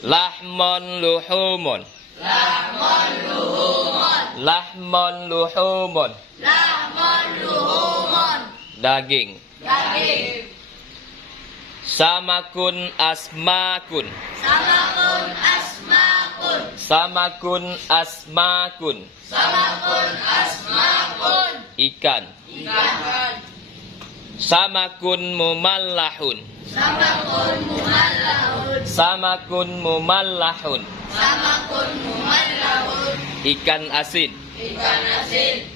Lahmon luhumun. Lahmon luhumun. Lahmon luhumun. Lahmon luhumun. Daging. Daging. Samakun asmakun. Samakun asmakun. Samakun asmakun. Samakun asmakun. Ikan. Ikan. Samakun mumallahun. Samakun mumallahun. Samakun mumallahun. Samakun mumallahun. Ikan asin. Ikan asin.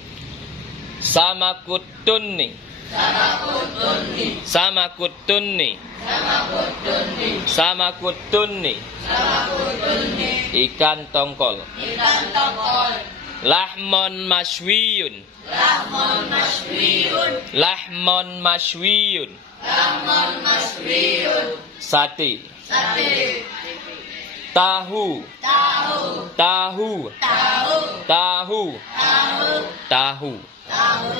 Samakut tunni. Samakut tunni. Samakut tunni. Samakut tunni. Samakut tunni. Samakut tunni. Ikan tongkol. Ikan tongkol. Lahmon mashwiyun. Lahmon mashwiyun. Lahmon mashwiyun. Lahmon mashwiyun. Sate. Sate. Tahu. Tahu. Tahu. Tahu. Tahu. Tahu. Tahu. Tahu.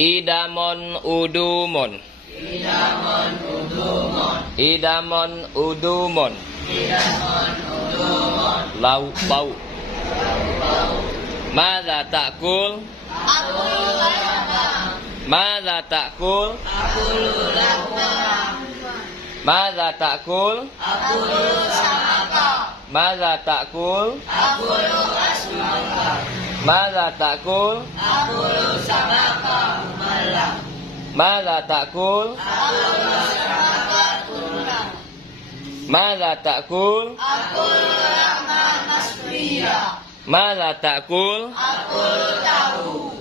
Idamon udumon. Idamon udumon. Idamon udumon. Idamon udumon. Lauk pauk. Bau. Madza ta'kul? Akulu laka. Madza ta'kul? Akulu laka. Madza ta'kul? Akulu samaka. Madza ta'kul? Akulu asmaka. Madza ta'kul? Akulu samaka. Malam. Madza ta'kul? Akulu samaka tuna. Madza ta'kul? Akulu lama masriya. Madza ta'kul? Akulu tahu.